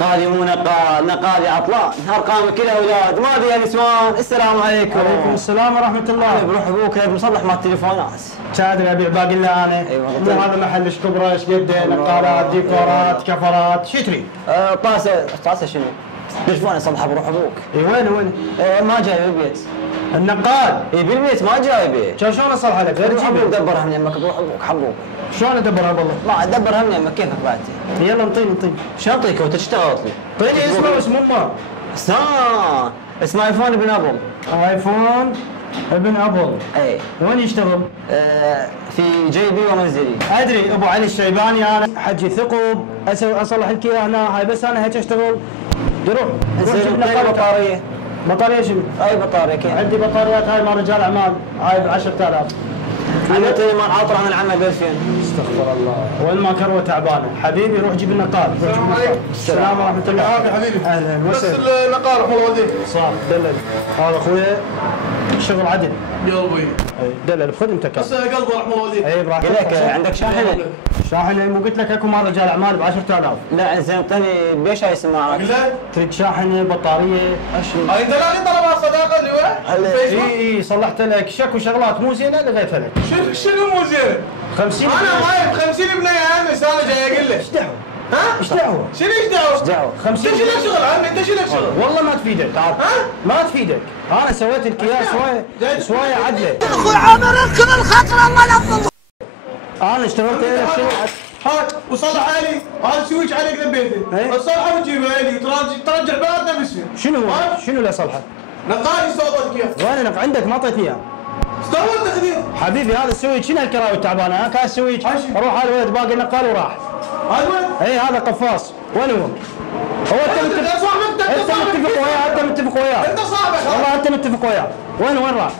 نقالي مو نقال، نقالي عطلان، ارقام كلها اولاد، ما ادري يا نسوان، السلام عليكم. وعليكم السلام ورحمة الله. بروح ابوك مصلح مال التليفونات. تادري ابيع باقي الا انا. ايوه مو هذا محل ايش كبره ايش قد نقالات ديكورات كفرات، شو تريد؟ طاسه شنو؟ تليفون اصلحه بروح ابوك. اي وين؟ ما جاي بالبيت. النقال؟ اي بالبيت ما جايبه. كان شلون اصلحه لك؟ غير حبوك تجيبه. دبرها من يمك بروح ابوك حبوك. شلون ادبرها والله؟ ما ادبرها من يمك كيفك بعد؟ يلا انطيني. شو اعطيك وتشتغل لي؟ اعطيني اسمه واسم امه. اسمه ايفون ابن ابل. ايفون ابن ابل. اي. وين يشتغل؟ في جيبي ومنزلي. ادري ابو علي الشيباني انا حجي ثقب اصلح لك اياه هنا، هاي بس انا هيك اشتغل. روح جيب نقال بطاريه. بطاريه شنو؟ اي بطاريه كيف؟ عندي بطاريات هاي مال رجال اعمال، هاي ب 10000. انا اعطيني مال عاطر عن العمل ب 2000. استغفر الله، وين ما كروه تعبانه، حبيبي روح جيب النقال. السلام عليكم. السلام ورحمه الله. العافيه حبيبي. اهلا بس وسهلا. النقال احمد والديك. صار دلل. هذا اخويا شغل عدل. قلبي. اي دلل بخدمتك. بس قلبي رحمه والديك. اي براحتك. لك عندك شاحنه؟ شاحنه مو قلت لك اكو مال رجال اعمال ب 10000. لا زين اعطيني بيش هاي السماعات. تريد شاحنه بطاريه اشياء. انت لا طلبات صداقه اللي وين؟ اي صلحت لك شكو شغلات مو زينه لغيتها لك. شنو مو زين؟ 50 انا مايل 50 بنيه امس انا جاي اقول لك. ايش دعوه؟ ها؟ ايش دعوه؟ شنو ايش دعوه؟ دعوه 50 انت شنو شغل عمي؟ انت شنو شغل؟ والله ما تفيدك. ها؟ ما تفيدك. انا سويت لك اياه شويه عدله. اخوي عامر اركض الخطر الله يحفظه. انا اشتغلت لك شيء. هات وصلح علي، هذا سويتش عليك لبيتي. إيه؟ تصلحه وتجيبه لي ترجع بعد نفسه. شنو هو؟ شنو اللي صلحه؟ نقالي صوتك كيف؟ وين انك عندك ما اعطيتني اياه. استوى تخدير. حبيبي هذا السويتش شنو هالكراوي التعبانه؟ انا كان السويتش اروح على الولد باقي النقال وراح. هذا وين؟ اي هذا قفاص. وين هو؟ انت صاحبك انت متفق وياه. انت صاحبك. والله انت متفق وياه. وين راح؟